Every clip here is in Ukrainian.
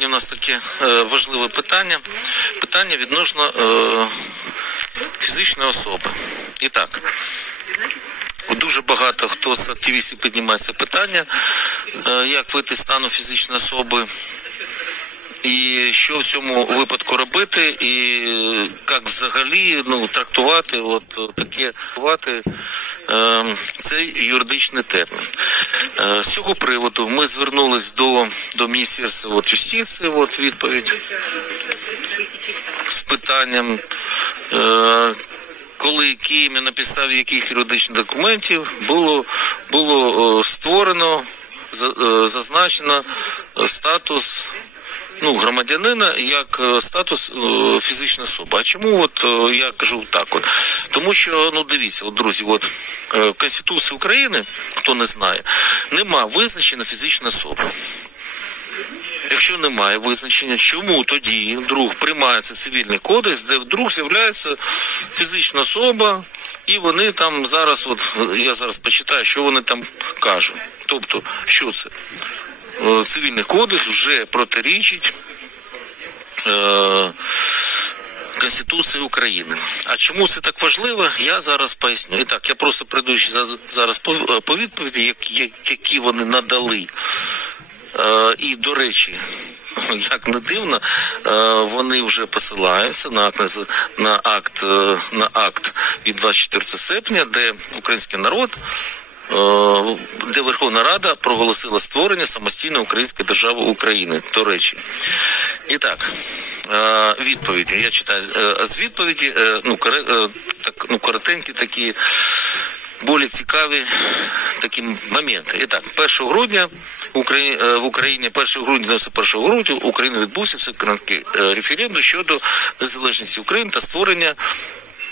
сьогодні у нас таке е, важливе питання. Питання відносно е, фізичної особи. І так, дуже багато хто з активістів піднімає це питання, е, як вийти стану фізичної особи. І що в цьому випадку робити, і як взагалі ну, трактувати от таке е, цей юридичний термін. Е, з цього приводу ми звернулись до, до Міністерства от, юстиції, от відповідь з питанням. Е, коли Києві на підставі яких юридичних документів було, було е, створено, е, зазначено е, статус ну, громадянина як е, статус е, фізичної особи. А чому от е, я кажу так? От? Тому що, ну дивіться, от, друзі, от Конституції України, хто не знає, нема визначення фізичної особи. Якщо немає визначення, чому тоді вдруг приймається цивільний кодекс, де вдруг з'являється фізична особа, і вони там зараз, от я зараз почитаю, що вони там кажуть. Тобто, що це? Е, Цивільний кодекс вже протирічить е, Конституції України. А чому це так важливо, я зараз поясню. І так, я просто прийду за- зараз по, по відповіді, як- як- які вони надали. Е, і, до речі, як не дивно, е, вони вже посилаються на акт, на акт, е, на акт від 24 серпня, де український народ, е, де Верховна Рада проголосила створення самостійної української держави України. До речі. І так, е, відповіді. Я читаю е, з відповіді, е, ну, е, так, ну, коротенькі такі более цікаві такі моменти. І так, 1 грудня в Україні, е, в Україні 1 грудня 91 року в Україні відбувся всеукраїнський е, референдум щодо незалежності України та створення.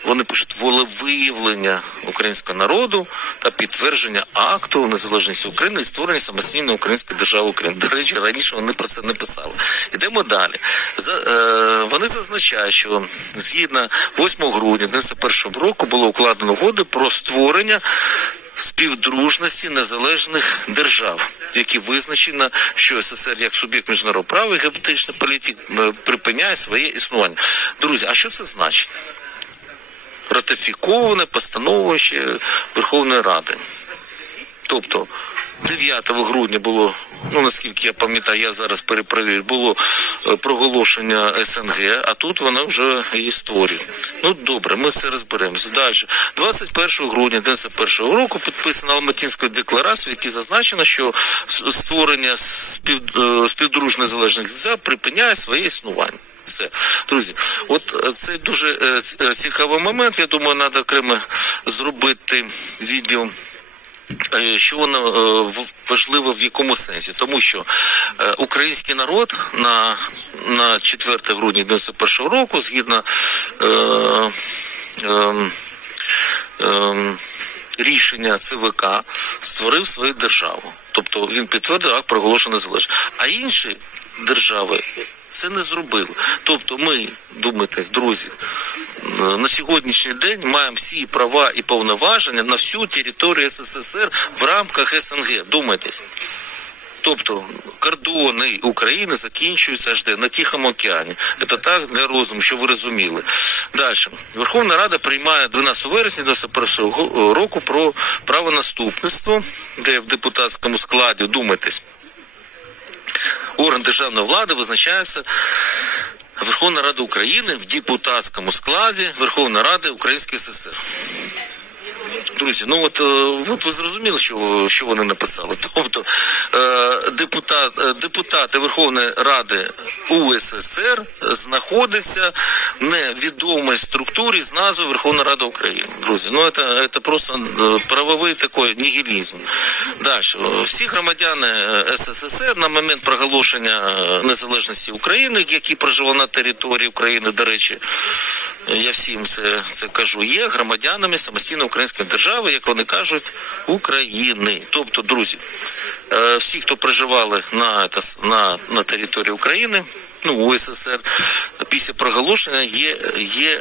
Вони пишуть волевиявлення українського народу та підтвердження акту незалежності України і створення самостійної української держави України. До речі, раніше вони про це не писали. Ідемо далі. За, е, вони зазначають, що згідно 8 грудня 91 року було укладено угоду про створення співдружності незалежних держав, які визначено, що СССР як суб'єкт міжнародного права і геополітичної політики е, припиняє своє існування. Друзі, а що це значить? Ратифіковане постановою ще Верховної Ради. Тобто 9 грудня було, ну наскільки я пам'ятаю, я зараз перепровірю, було е, проголошення СНГ, а тут вона вже її створює. Ну добре, ми це розберемося. Далі. 21 грудня 91 року підписана Алматинською декларацією, в якій зазначено, що створення е, співдружних залежних держав припиняє своє існування. Все, друзі, от е, це дуже е, е, цікавий момент. Я думаю, треба окремо зробити відео. Що воно важливо в якому сенсі? Тому що український народ на, на 4 грудня 91 року, згідно е, е, е, рішення ЦВК, створив свою державу. Тобто він підтвердив акт проголошення незалежності. А інші держави це не зробили. Тобто ми, думайте, друзі, на сьогоднішній день маємо всі права і повноваження на всю територію СССР в рамках СНГ. Думайтесь. Тобто кордони України закінчуються аж де на Тихому океані. Це так для розуму, що ви розуміли. Далі. Верховна Рада приймає 12 вересня 91 го- року про правонаступництво, де в депутатському складі, думайтесь, орган державної влади визначається Верховна Рада України в депутатському складі Верховної Ради Української ССР. Друзі, ну от, е, от ви зрозуміли, що, що вони написали. Тобто е, депутат, е, депутати Верховної Ради УССР знаходяться в невідомій структурі з назвою Верховна Рада України. Друзі, ну це, це просто правовий такий нігілізм. Далі. Всі громадяни СССР на момент проголошення незалежності України, які проживали на території України, до речі, я всім це, це кажу, є громадянами самостійної української держави, як вони кажуть, України. Тобто, друзі, е, всі, хто проживали на, на, на території України, ну, УССР, після проголошення є, є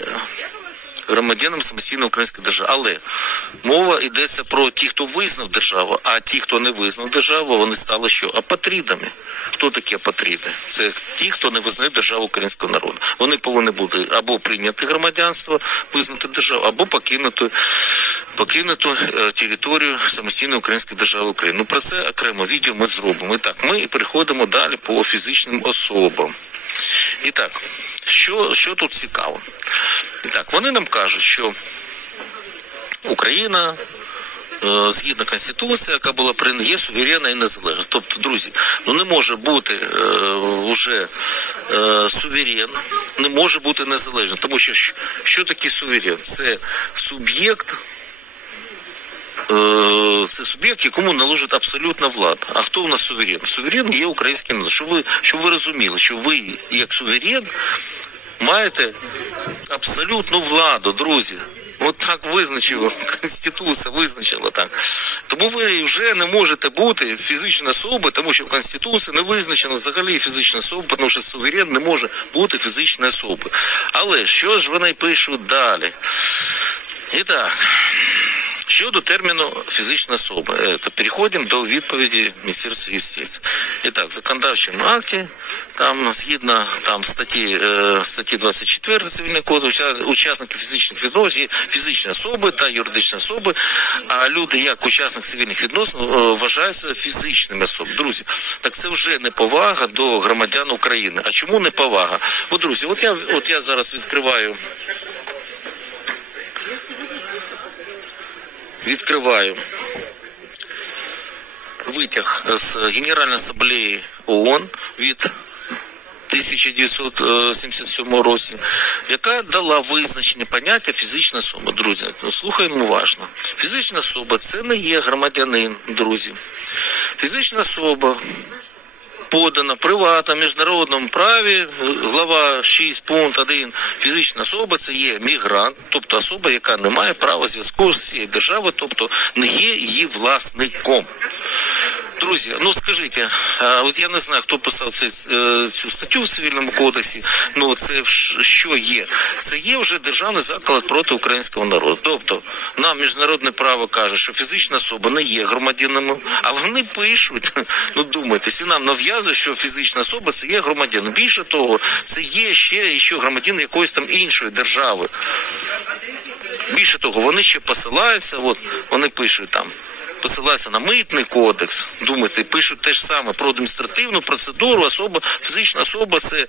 громадянам самостійної української держави. Але мова йдеться про ті, хто визнав державу, а ті, хто не визнав державу, вони стали що? Апатрідами. Хто такі апатріди? Це ті, хто не визнає державу українського народу. Вони повинні бути або прийняти громадянство, визнати державу, або покинути, покинути е, територію самостійної української держави України. Ну про це окремо відео ми зробимо. І так, ми переходимо далі по фізичним особам. І так, що, що тут цікаво? І так, вони нам кажуть, що Україна е, згідно Конституції, яка була є суверенна і незалежна. Тобто, друзі, ну не може бути е, вже е, суверен, не може бути незалежним. Тому що що- що таке суверен? Це суб'єкт. е, Це суб'єкт, якому належить абсолютна влада. А хто у нас суверен? Суверен є український народ. Щоб ви, щоб ви розуміли, що ви, як суверен, маєте абсолютну владу, друзі. От так визначила Конституція, визначила так. Тому ви вже не можете бути фізичною особою, тому що в Конституції не визначено взагалі фізична особа, тому що суверен не може бути фізичною особою. Але що ж вони пишуть далі? І так. Щодо терміну фізична особа, Е, то переходимо до відповіді Міністерства юстиції. І так, в законодавчому акті, там згідно там статті, е, статті 24 цивільного коду, учасники фізичних відносин фізичні особи та юридичні особи, а люди як учасник цивільних відносин е, вважаються фізичними особами. Друзі, так це вже неповага до громадян України. А чому неповага? От, друзі, от я, от я зараз відкриваю відкриваю витяг з Генеральної асамблеї ООН від 1977 році, яка дала визначення поняття фізична особа. Друзі, слухаємо уважно. Фізична особа це не є громадянин, друзі. Фізична особа подана приватно міжнародному праві, глава 6 пункт 1, фізична особа це є мігрант, тобто особа, яка не має права зв'язку з цією державою, тобто не є її власником. Друзі, ну скажіть, от я не знаю, хто писав цей, е, цю статтю в цивільному кодексі. Ну це що є? Це є вже державний заклад проти українського народу. Тобто нам міжнародне право каже, що фізична особа не є громадянином, а вони пишуть. Ну думайте, і нам нав'язують, що фізична особа це є громадянин. Більше того, це є ще що громадянин якоїсь там іншої держави. Більше того, вони ще посилаються, от вони пишуть там. Посилаються на митний кодекс, думайте, пишуть те ж саме про адміністративну процедуру, особа, фізична особа це,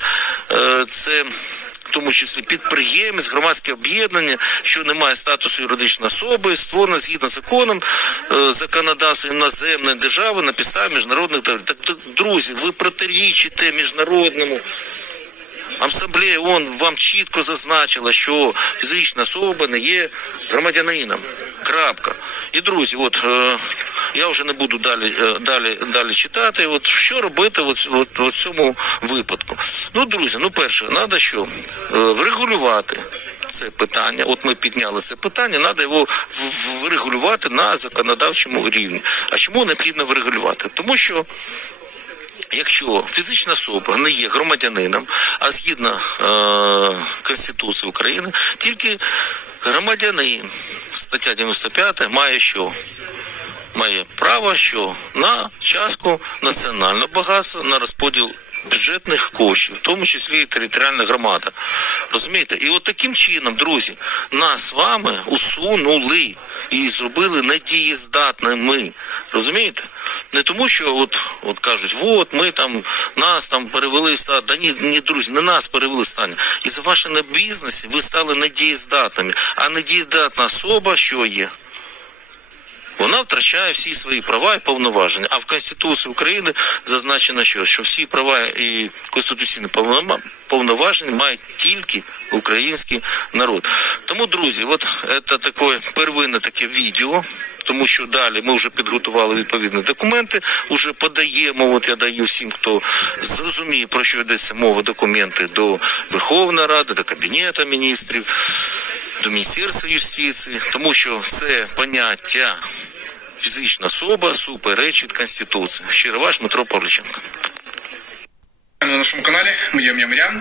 е, це в тому числі підприємець, громадське об'єднання, що не має статусу юридичної особи, створене згідно законом е, законодавства іноземної держави на підставі міжнародних договорів. Так, так, друзі, ви протирічите міжнародному Асамблея ООН вам чітко зазначила, що фізична особа не є громадянином. Крапка. І друзі, от е, я вже не буду далі, е, далі, далі читати. От що робити от, от, в цьому випадку? Ну, друзі, ну перше, треба що Е, врегулювати. Це питання, от ми підняли це питання, треба його врегулювати на законодавчому рівні. А чому необхідно врегулювати? Тому що Якщо фізична особа не є громадянином, а згідно е, Конституції України, тільки громадянин, стаття 95 має що? Має право що на частку національного багатства, на розподіл бюджетних коштів, в тому числі і територіальна громада. Розумієте? І от таким чином, друзі, нас з вами усунули і зробили недієздатними. Розумієте? Не тому, що от, от кажуть, от ми там нас там перевели в стан. Да ні, ні, друзі, не нас перевели в стан. І за ваше на бізнесі ви стали недієздатними. А недієздатна особа що є? Вона втрачає всі свої права і повноваження. А в Конституції України зазначено, що, що всі права і конституційні повноваження мають тільки український народ. Тому, друзі, от це таке первинне таке відео. Тому що далі ми вже підготували відповідні документи, вже подаємо. От я даю всім, хто зрозуміє про що йдеться мова, документи до Верховної Ради, до Кабінету міністрів до Міністерства юстиції, тому що це поняття фізична особа суперечить Конституції. Щиро ваш Дмитро Павліченко. на нашому каналі. Мірян.